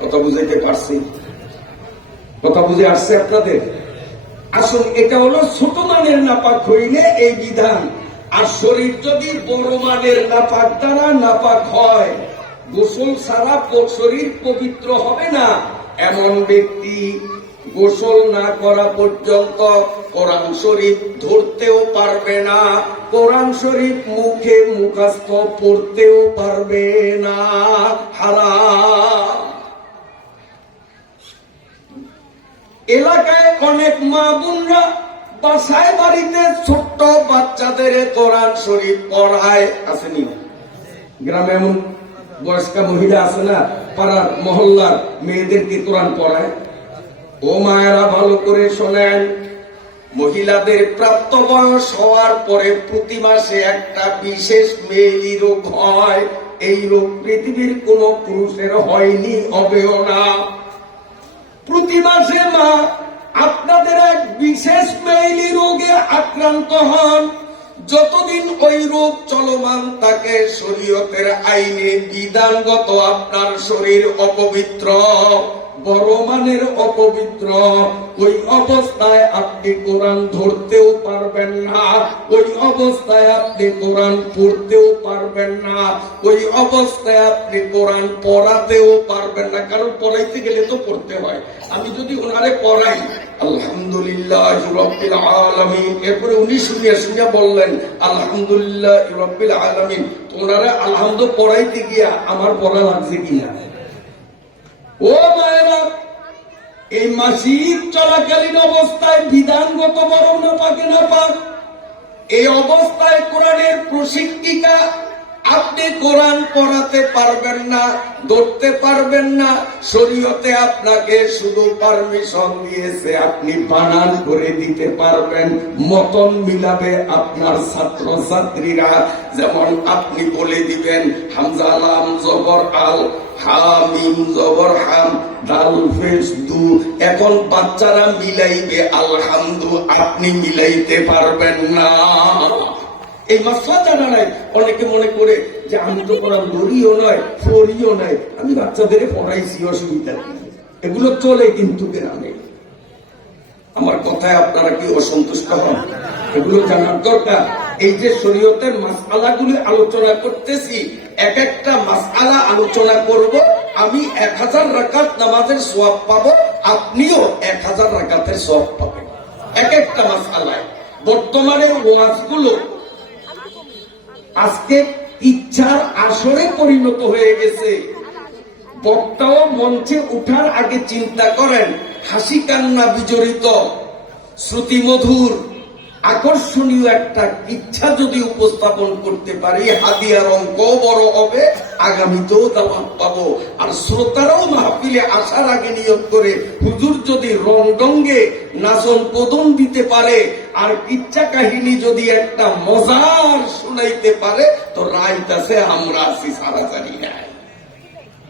কথা বুঝাইতে পারছি? কথা বুঝে আসছে আপনাদের? আসুন, এটা হলো ছোট মানের নাপাক হইলে এই বিধান। আর শরীর যদি বড় মানের নাপাক দ্বারা নাপাক হয়, গোসল ছাড়া শরীর পবিত্র হবে না, এমন ব্যক্তি গোসল না করা পর্যন্ত কোরআন শরীফ ধরতেও পারবে না, কোরআন শরীফ মুখে মুখস্থ পড়তেও পারবে না। হারাম। এলাকায় অনেক মা বোনরা বাসায় বাড়িতে ছোট্ট বাচ্চাদের কোরআন শরীফ পড়ায়, আসেনি? গ্রামে এমন বয়স্কা মহিলা আছে না, পাড়ার মহল্লার মেয়েদেরকে কোরআন পড়ায়। ও মায়েরা, ভালো করে শোনেন, মহিলাদের প্রাপ্ত বয়স হওয়ার পরে প্রতি মাসে একটা বিশেষ মেয়েলি রোগ হয়। এই রোগ পৃথিবীর কোন পুরুষের হয়নি, হবেও না। প্রতি মাসে মা আপনাদের এক বিশেষ মেইলি রোগে আক্রান্ত হন। যতদিন ওই রোগ চলমান থাকে, শরীয়তের আইনে বিধানগত আপনার শরীর অপবিত্র, বড় মানের অপবিত্র। ওই অবস্থায় আপনি কোরআন ধরতেও পারবেন না, ওই অবস্থায় আপনি কোরআন পড়তেও পারবেন না, ওই অবস্থায় আপনি কোরআন পড়াতেও পারবেন না। কারণ পড়াইতে গেলে তো পড়তে হয়। আমি যদি ওনারে পড়াই আলহামদুলিল্লাহ রাব্বিল আলামিন, এরপরে উনি শুনিয়া শুনিয়া বললেন আলহামদুলিল্লাহ রাব্বিল আলামিন, ওনারা আলহামদু পড়াইতে গিয়া আমার পড়া লাগছে কিনা? ও মায়েরা, এই মাসিক চলাকালীন অবস্থায় বিধানগত বড় না পাকে না পাক, এই অবস্থায় কোরআনের প্রশিক্ষিকা আপনি কোরআন পড়াতে পারবেন না, ধরতে পারবেন না। শরীয়তে আপনাকে শুধু পারমিশন দিয়েছে আপনি বানান করে দিতে পারবেন, মতন মিলাবে আপনার ছাত্র ছাত্রীরা। যেমন আপনি বলে দিবেন হামজা লাম জবর আল, হামিম জবর হাম, দাল ফেস দু। এখন বাচ্চারা মিলাইবে আলহামদু, আপনি মিলাইতে পারবেন না। এই মাসলা জানা নাই। অনেকে মনে করে যে আমি তো কোরআন ধরিও নয়, পড়িও নাই, আমি বাচ্চাদের পড়াইছি, অসুবিধা নেই। এগুলো চলে কিন্তু গ্রামে। আমার কথায় আপনারা কি অসন্তুষ্ট হন? এগুলো জানার দরকার। এই যে শরীয়তের মাসআলাগুলি আলোচনা করতেছি, এক একটা মাসআলা আলোচনা করব। আমি 1000 রাকাত নামাজের সওয়াব পাবো, আপনিও 1000 রাকাতের সওয়াব পাবেন এক একটা মাসআলায়। বর্তমানে ওয়াজগুলো আজকে ইচ্ছার আসরে পরিণত হয়ে গেছে। বক্তাও মঞ্চে উঠার আগে চিন্তা করেন, হাসি কান্না বিজড়িত শ্রুতিমধুর আকর্ষণীয় একটা ইচ্ছা যদি উপস্থাপন করতে পারি, হাদিয়ার অঙ্ক বড় হবে, আগামীতেও দাওয়াত পাবো। আর শ্রোতারাও মাহফিলে আসার আগে নিয়োগ করে হুজুর যদি রংডঙ্গে নাচন কদম দিতে পারে আর ইচ্ছা কাহিনী যদি একটা মজার শুনাইতে পারে, তো রাইতাছে আমরা আছি, সারা জানি না।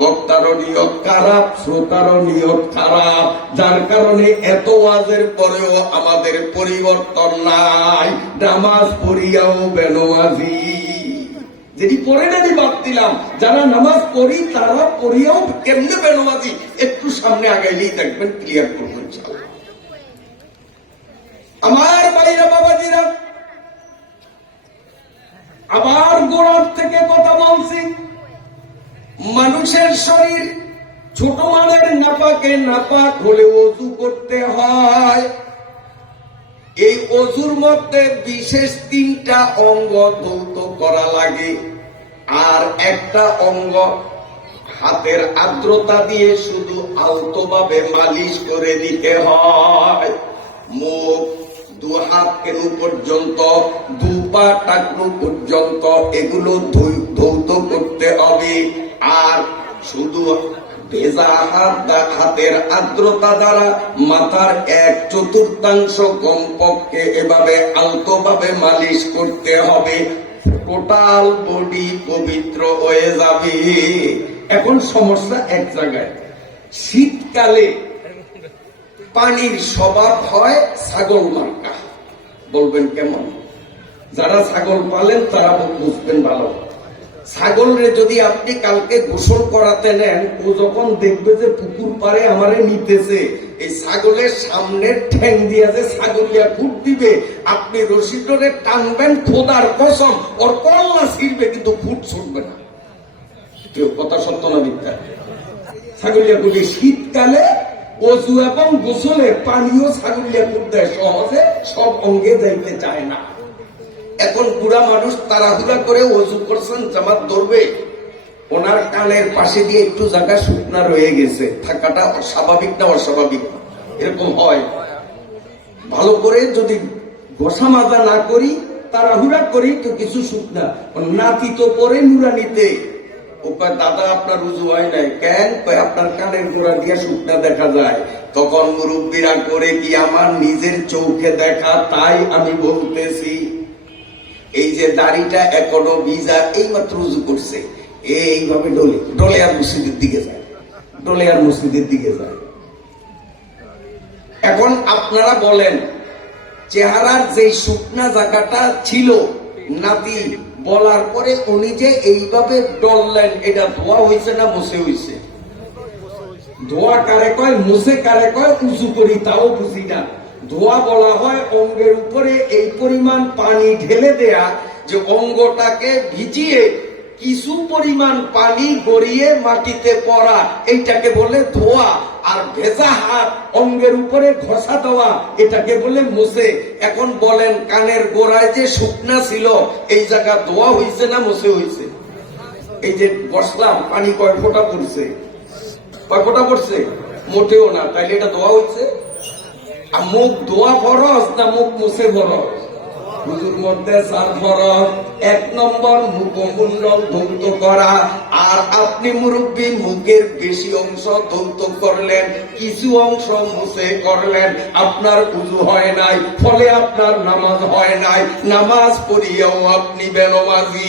বক্তারও নিয়ত খারাপ, শ্রোতারও নিয়ত খারাপ, যার কারণে এত ওয়াজের পরেও আমাদের পরিবর্তন নাই। নামাজ পড়িয়াও বেনমাজি, যেটি পড়ে নাকি বাদ দিলাম, যারা নামাজ পড়ি তারা পড়িয়াও কেমনে বেনমাজি, একটু সামনে আগাইলেই দেখবেন ক্লিয়ার করবেন। আমার ভাইরা বাবাজিরা, আবার গোড়ার থেকে কথা বলছি। মানুষের শরীর ছোট মানের নাপাকে নাপাক হলে ওযু করতে হয়। এই ওযুর মধ্যে বিশেষ 3টা অঙ্গ ধৌত করা লাগে। আর একটা অঙ্গ হাতের আর্দ্রতা দিয়ে শুধু আলতোভাবে মালিশ করে দিতে হয়। মুখ, 2 হাত কেনু পর্যন্ত, 2 পা টাকনু পর্যন্ত এগুলো ধৌত করতে হবে। আর শুধু ভেজা হাতের আর্দ্রতা দ্বারা মাথার 1/4 কমপক্ষে এভাবে আলতোভাবে মালিশ করতে হবে। টোটাল বডি পবিত্র হয়ে যাবে। এখন সমস্যা এক জায়গায়, শীতকালে পানির স্বভাব হয় ছাগল মার্কা। বলবেন কেমন? যারা ছাগল পালেন তারা বুঝবেন ভালো। ছাগলরে যদি আপনি কালকে গোসল করাতে নেন, ও যখন দেখবে যে পুকুর পাড়ে আমারে নিতেছে, এই ছাগলের সামনের ঠ্যাং দিয়া যে ছাগলিয়া ফুট দিবে, আপনি রশি ধরে টানবেন, খোদার কসম ওর কল্লা ছিড়বে, কিন্তু ফুট ছুটবে না। কেউ কথা সত্য না মিথ্যা? ছাগলিয়া ফুটে শীতকালে অজু এবং গোসলে পানিও ছাগলিয়া ফুট দেয়, সহজে সব অঙ্গে যাইতে চায় না। এখন বুড়া মানুষ তাড়াহুড়া করে অজু করছেন, জামাত ধরবে, ওনার কানের পাশে দিয়ে একটু জায়গা শুকনা রয়ে গেছে, থাকাটা স্বাভাবিক না অস্বাভাবিক? এরকম হয়। ভালো করে যদি ঘষা মাজা না করি, তাড়াহুড়া করি, তো কিছু শুকনা নাতি তো পরে নুরানিতে, ও কয় দাদা আপনার উজু হয় নাই কেন? কয় আপনার কানের গোড়া দিয়ে শুকনা দেখা যায়। তখন মুরব্বীরা করে কি আমার নিজের চোখে দেখা, তাই আমি বলতেছি। এই যে দাড়িটা এখনো ভিজা, এই মাত্র উজু করছে, এইভাবে ডলে ডলে আর মসজিদের দিকে যায়, ডলে আর মসজিদের দিকে যায়। এখন আপনারা বলেন, চেহারার যে শুকনা জায়গাটা ছিল, নাতি বলার পরে উনি যে এইভাবে ডললেন, এটা ধোয়া হয়েছে না মুছে হয়েছে? ধোয়া কারে কয়, মুছে কারে কয়, উঁচু করি তাও বুঝি না। ধোয়া বলা হয় অঙ্গের উপরে এই পরিমাণ পানি ঢেলে দেয়া যে অঙ্গটাকে ভিজিয়ে কিছু পরিমাণ পানি গড়িয়ে মাটিতে পড়া, এইটাকে বলে ধোয়া। আর ভেজা হাত অঙ্গের উপরে ঘষা দেওয়া, এটাকে বলে মুছে। এখন বলেন, কানের গোড়ায় যে শুকনা ছিল, এই জায়গা ধোয়া হয়েছে না মুছে হয়েছে? এই যে বসলাম, পানি কয় ফোঁটা পড়ছে? কয় ফোঁটা পড়ছে? মোটেও না। তাইলে এটা ধোয়া হয়েছে? আর মুখ ধোয়া ফরজ না মুখ মুছে ফরজ? হুজুর মধ্যে 4 ফরজ। 1 নম্বর মুখমণ্ডল ধৌত করা। আর আপনি মুরব্বী মুখের বেশি অংশ ধৌত করলেন, কিছু অংশ মুছে করলেন, আপনার উযু হয় নাই, ফলে আপনার নামাজ হয় নাই। নামাজ পড়িয়াও আপনি বেনমাজি।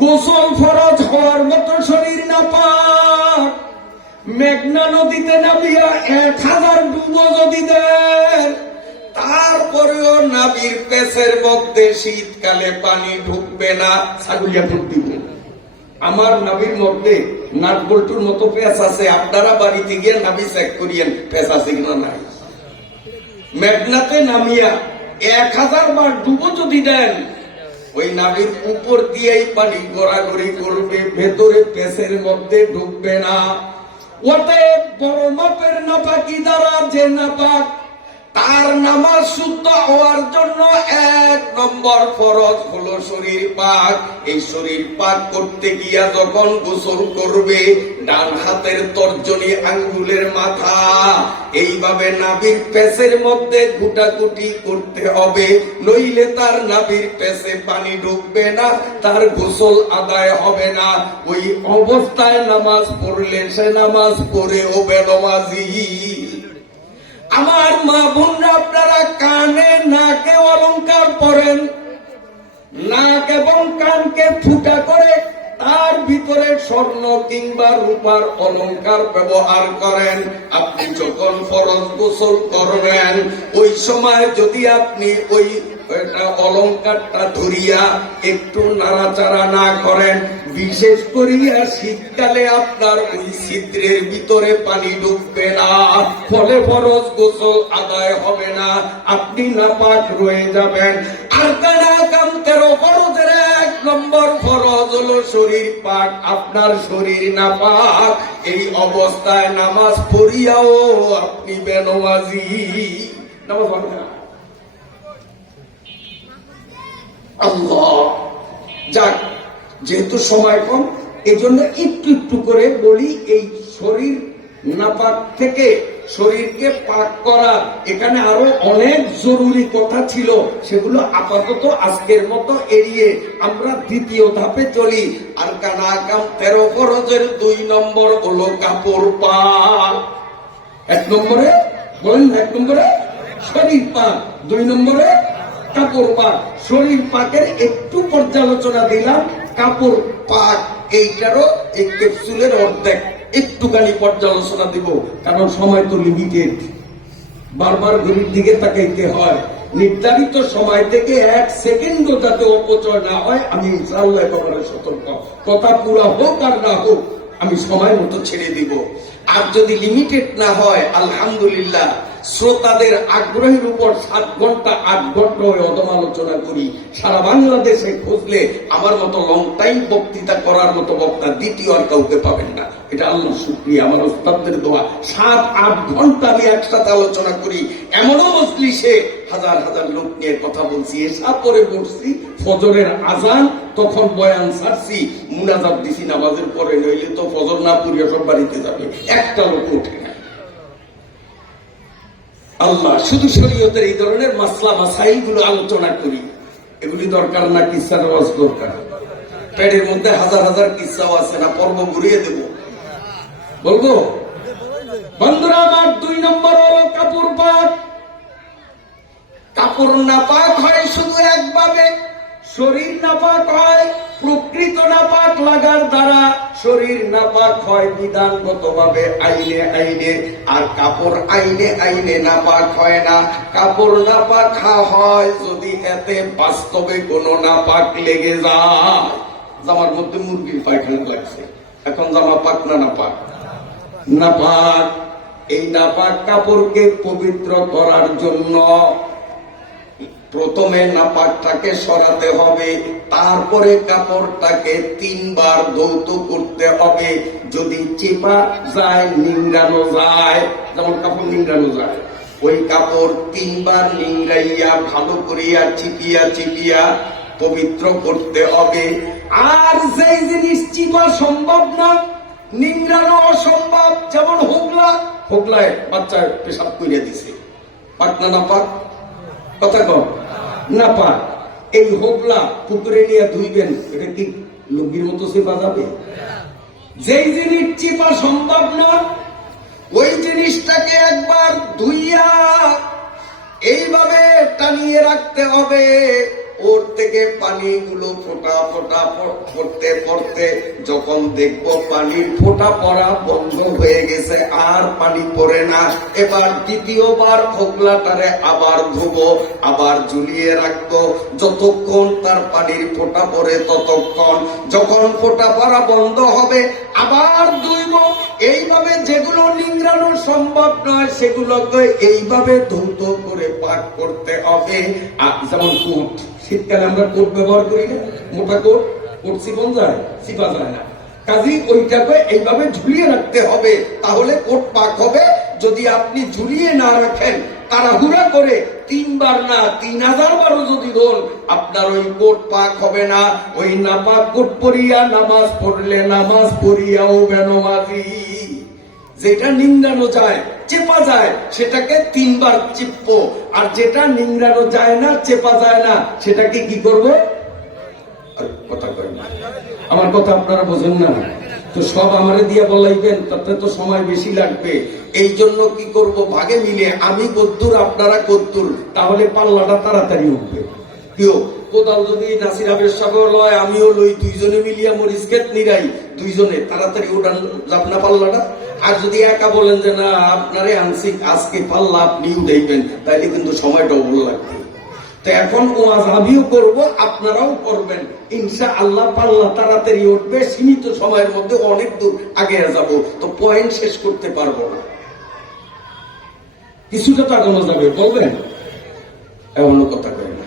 গোসল ফরজ হওয়ার মতো শরীর নাপাক। মেঘনা নদীতে নামিয়া 1000 ডুবো যদি দেন, তারপরেও নাবির পেছের মধ্যে শীতকালে পানি ঢুকবে না, ছাগলিয়া ফুট দিবে। আমার নাবির মধ্যে নাট বল্টুর মতো পেঁচ আছে, আপনারা বাড়িতে গিয়ে নাবি চেক করিয়েন পেঁচ আছে কিনা নাই। মেঘনাতে নামিয়া 1000 বার ডুবো যদি দেন, ওই নাবির উপর দিয়েই পানি গড়াগড়ি করবে, ভেতরে পেছের মধ্যে ঢুকবে না। অতএব বড় মাপের নাপাকি দ্বারা যে নাপাক, তার নামাজ শুদ্ধ হওয়ার জন্য 1 নম্বর ফরজ হলো শরীর পাক। এই শরীর পাক করতে গিয়া যখন গোসল করবে, ডান হাতের তর্জনী আঙ্গুলের মাথা এইভাবে নাভির পেছের মধ্যে গুটাগুটি করতে হবে, নইলে তার নাভির পেছে পানি ঢুকবে না, তার গোসল আদায় হবে না। ওই অবস্থায় নামাজ পড়লে সে নামাজ পড়েও বেনমাজি। আমার মা বোনরা, আপনারা কানে নাকে অলংকার পরেন, নাক এবং কানকে ফুটা করে তার ভিতরে স্বর্ণ কিংবা রূপার অলংকার ব্যবহার করেন। আপনি যখন ফরজ গোসল করবেন, ওই সময় যদি আপনি ওই অলংকারটা ধরিয়া একটু নাড়াচাড়া না করেন, বিশেষ করিয়া শীতকালে আপনার ওই ছিদ্রের ভিতরে পানি ঢুকবে না, ফলে ফরজ গোসল আদায় হবে না, আপনি নাপাক রয়ে যাবেন। আর কাম 13 ফরজের 1 নম্বর ফরজ হলো শরীর পাক। আপনার শরীর নাপাক, এই অবস্থায় নামাজ পড়িয়াও আপনি বেনমাজি। নামাজ পড়বে না। আল্লাহ যাক, যেহেতু সময় কম, এই জন্য একটু একটু করে বলি। এই শরীর নাপাক থেকে শরীরকে পাক করা, এখানে আরো অনেক জরুরি কথা ছিল, সেগুলো আপাতত আজকের মতো এড়িয়ে আমরা দ্বিতীয় ধাপে চলি। আর কানা কাম 13 ফরজের 2 নম্বর হলো কাপড় পাক। 1 নম্বরে বলেন, 1 নম্বরে শরীর পাক, 2 নম্বরে কাপড় পাক। শরীর পাকের একটু পর্যালোচনা দিলাম, কাপড় পাক এইটারও এই ক্যাপসুলের অর্ধেক একটুখানি পর্যালোচনা দিব, কারণ সময় তো লিমিটেড, বারবার ঘড়ির দিকে তাকাইতে হয়। নির্ধারিত সময় থেকে 1 সেকেন্ডও যাতে অপচয় না হয়, আমি ইনশাআল্লাহ একেবারে সতর্ক। কথা পুরা হোক আর না হোক, আমি সময় মতো ছেড়ে দিব। আর যদি লিমিটেড না হয়, আলহামদুলিল্লাহ, শ্রোতাদের আগ্রহের উপর 7 ঘন্টা 8 ঘন্টা অদম আলোচনা করি। সারা বাংলাদেশে খুঁজলে আমার মতো লং টাইম বক্তৃতা করার মতো বক্তা দ্বিতীয় আর কাউকে পাবেন না। এটা আল্লাহর শুকরিয়া, আমার ওস্তাদদের দোয়া। 7-8 ঘন্টা আমি একসাথে আলোচনা করি। এমনও মজলিসে হাজার হাজার লোক নিয়ে কথা বলছি। এসা পরে বসছি, ফজরের আজান, তখন বয়ান ছাড়ছি, মুনাজাত দিছি নামাজের পরে, নইলে তো ফজর না পড়িয়া সব বাড়িতে যাবে, একটা লোক ওঠে না। আল্লাহ, শুধু শরীয়তের এই ধরনের মাসলা মাসাইল গুলো আলোচনা করি, এগুলি দরকার না? কিসা নামাজ দরকার? পেটের মধ্যে হাজার হাজার কিসাও আছে না, পর্ব ঘুরিয়ে দেব, বলবো? বন্ধুরা আমার, 2 নম্বর হলো কাপড় পাক। কাপড় নাপাক হয় শুধু একভাবে, শরীর নাপাক হয় প্রকৃত নাপাক লাগার দ্বারা, শরীর নাপাক হয় বিধানগত ভাবে, আইনে আইনে। আর কাপড় আইনে আইনে নাপাক হয় না। কাপড় নাপাক হয় যদি এতে বাস্তবে কোনো নাপাক লেগে যায়। জামার মধ্যে মুরগির পায়খানা লাগছে, এখন জামা পাক না নাপাক? নাপাক। এই নাপাক কাপড়কে পবিত্র করার জন্য প্রথমে নাপাকটাকে সরাতে হবে, তারপরে কাপড়টাকে 3 বার ধৌত করতে হবে। যদি চেপা যায়, নিংড়ানো যায়, যেমন কাপড় নিংড়ানো যায়, ওই কাপড় 3 বার নিংড়াইয়া ভালো করিয়া চিপিয়া চিপিয়া পবিত্র করতে হবে। আর যেই জিনিস চিপা সম্ভব না, নিংড়ানো অসম্ভব, যেমন হোগলা, হোগলায় বাচ্চা পেশাব করিয়া দিছে, পাক না নাপাক? কথা কম না পাক। এই হোগলা পুকুরে নিয়ে ধুইবেন, এটা কি লুঙ্গির মতো চেপা যাবে? যেই জিনিস চেপা সম্ভব না, ওই জিনিসটাকে একবার ধুইয়া এইভাবে টানিয়ে রাখতে হবে। ওর থেকে পানিগুলো ফোঁটা ফোঁটা পড়তে পড়তে যখন দেখবো পানির ফোঁটা পড়া বন্ধ হয়ে গেছে, আর পানি পড়ে না, এবার দ্বিতীয়বার খোকলাটারে আবার ধুবো, আবার ঝুলিয়ে রাখবো যতক্ষণ তার পানির ফোঁটা পড়ে ততক্ষণ। যখন ফোঁটা পড়া বন্ধ হবে আবার ধুইব। এইভাবে যেগুলো নিংড়ানো সম্ভব নয় সেগুলোকে এইভাবে ধৌত করে পাক করতে হবে। যেমন কোট, শীতকালে আমরা কোট ব্যবহার করি না, মোটা কোট, কোট চিপন যায়, চিপা যায় না, কাজী ওইটাকে এইভাবে ঝুলিয়ে রাখতে হবে, তাহলে কোট পাক হবে। যদি আপনি ঝুলিয়ে না রাখেন, তাড়াহুড়া করে 3 বার না 3000 বারও যদি ধোন, আপনার ওই কোট পাক হবে না। ওই নাপাক কোট পরিয়া নামাজ পড়লে নামাজ পড়িয়াও বেনমাজি। যেটা নিংড়ানো যায়, চেপা যায়, সেটাকে 3 বার চিপবো। আর যেটা নিংড়ানো যায় না, চেপা যায় না, সেটাকে কি করবো? কথা কই না, আমার কথা আপনারা বোঝেন না। তো সব আমারে দিয়ে বলাইবেন, তাতে তো সময় বেশি লাগবে। এই জন্য কি করব, ভাগে মিলে, আমি কদ্দুর আপনারা কদ্দুর, তাহলে পাল্লাটা তাড়াতাড়ি উঠবে। কেউ কোদাল যদি নাসির আবের সাগর লয়, আমিও লই, 2 জনে মিলিয়া মরিচ ক্ষেত নিরাই, 2 জনে তাড়াতাড়ি উঠান যাব না পাল্লাটা। আর যদি একা বলেন যে না আপনারে আনছি আজকে পাল্লা আপনি উঠাইবেন, তাইলে কিন্তু সময়টা ভুল লাগবে। তো এখন ওয়াজ আমিও করব, আপনারাও করবেন, ইনশাআল্লাহ পাল্লা তাড়াতাড়ি উঠবে। সীমিত সময়ের মধ্যে অনেক দূর আগে যাব, তো পয়েন্ট শেষ করতে পারবো না, কিছুটা তো আগানো যাবে, বলবেন? এমনও কথা কয় না।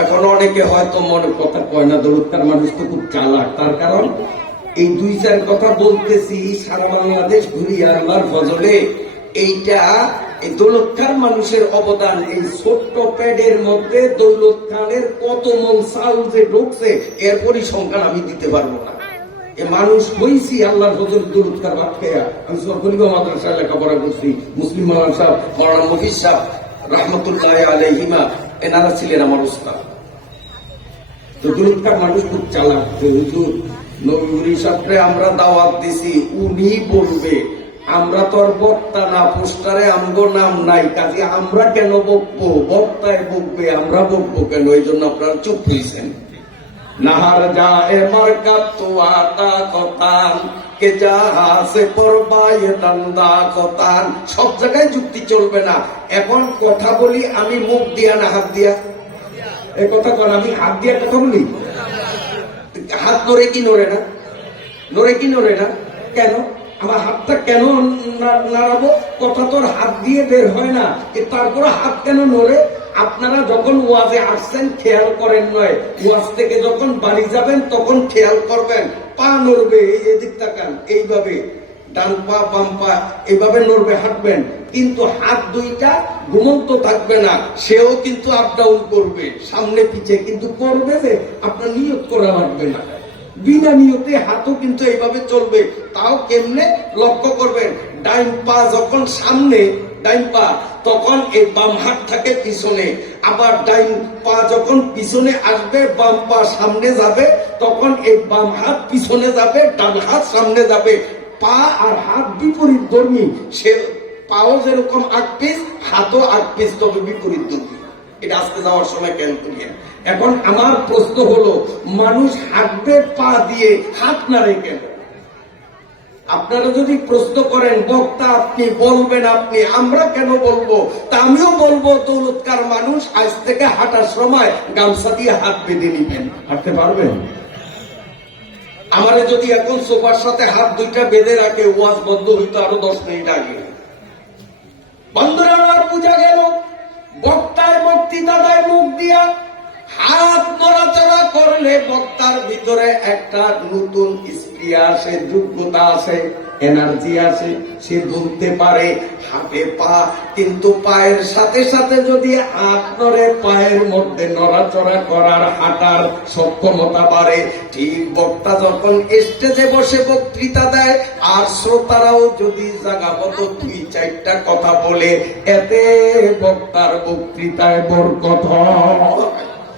এখন অনেকে হয়তো মনে কথা কয় না, দৌলতকার মানুষ তো খুব চালাক। তার কারণ এই 2-4 কথা বলতেছি সারা বাংলাদেশ ঘুরি আল্লাহর ফজলে। এইটা এই দৌলত খান মানুষের অবদান। এই ছোট্ট প্যাডের মধ্যে দৌলত খানের কত মন চাল যে ঢুকছে, এর পরিসংখ্যান আমি দিতে পারবো না। এ মানুষ হইছি আল্লাহর ফজল দৌলত খান ভাত খেয়া। আমি সরকলিবা মাদ্রাসায় লেখাপড়া করছি, মুসলিম মাওলানা সাহেব, মাওলানা মফিজ সাহেব রহমতুল্লাহ আলাইহিমা, এনারা ছিলেন আমার উস্তাদ। তো দৌলত খান মানুষ খুব চালাক। হুজুর নবী সাহেবকে আমরা দাওয়াত দিছি, উনি বলবে, আমরা তো আর বক্তা না, পোস্টারে আমগো নাম নাই, কাজে আমরা কেন বকবো? বক্তায় বকবে, আমরা বকবো কেন? এই জন্য আপনারা চুপ হয়েছেন। নাহার যায় মার্কাত তো আতা কতান কে যাহাসে পরবায়ে দান্দা কতান। সব জায়গায় যুক্তি চলবে না। এখন কথা বলি আমি মুখ দিয়া না হাত দিয়া? এই কথা কন, আমি হাত দিয়া কথা বলি? হাত নড়ে কি নড়ে না? নড়ে কি নড়ে না? কেন আমার হাতটা কেন নাড়াবো? কথা তোর হাত দিয়ে বের হয় না, তারপরে হাত কেন নড়ে? আপনারা যখন ওয়াজে আসছেন খেয়াল করেন নয়, ওয়াজ থেকে যখন বাড়ি যাবেন তখন খেয়াল করবেন পা নড়বে, এদিক তাকান, এইভাবে ডান পা বাম পা এইভাবে নড়বে, হাঁটবেন, কিন্তু হাত দুইটা ঘুমন্ত থাকবে না, সেও কিন্তু আপ ডাউন করবে সামনে পিছে, কিন্তু করবে যে আপনার নিয়ত করা লাগবে না। বিনা নিয়তে হাতও কিন্তু এইভাবে চলবে। তাও কেমনে লক্ষ্য করবেন, ডাইন পা যখন সামনে, ডাইন পা, তখন এই বাম হাত থাকে পিছনে, আবার ডাইন পা যখন পিছনে আসবে বাম পা সামনে যাবে, তখন এই বাম হাত পিছনে যাবে, ডান হাত সামনে যাবে। পা আর হাত বিপরীত ধর্মী, সে পাও যেরকম 8 পিস, হাতও 8 পিস, তবে বিপরীত ধর্মী। এটা আজকে যাওয়ার সময় কেন করিয়ে। এখন আমার প্রশ্ন হলো, মানুষ হাঁটবে পা দিয়ে, হাত নাড়ে কেন? আপনারা যদি প্রশ্ন করেন বক্তা আপনি, বলবেন আপনি, আমরা কেন বলবো? তা আমিও বলবো, দৌলতকার মানুষ আজ থেকে হাঁটার সময় গামছা দিয়ে হাত বেঁধে নিবেন। হাঁটতে পারবেন? আমারে যদি এখন সোফার সাথে হাত দুইটা বেঁধে রাখে, ওয়াজ বন্ধ হইতো আরো 10 মিনিট আগে। বন্ধুরা আমার বোঝা গেল, বক্তার বক্তৃতা দেয় মুখ দিয়া, হাত নড়াচড়া করলে বক্তার ভিতরে একটা নতুন স্পৃহা আসে, যোগ্যতা আসে, এনার্জি আসে, সে বলতে পারে, হাতে পা, কিন্তু পায়ের সাথে সাথে যদি হাত নড়ে, পায়ের মধ্যে নড়াচড়া করার, হাঁটার সক্ষমতা বাড়ে। ঠিক বক্তা যখন স্টেজে বসে বক্তৃতা দেয়, আর শ্রোতারাও যদি জাগাবত 2-4টা কথা বলে, এতে বক্তার বক্তৃতায় বরকত হয়।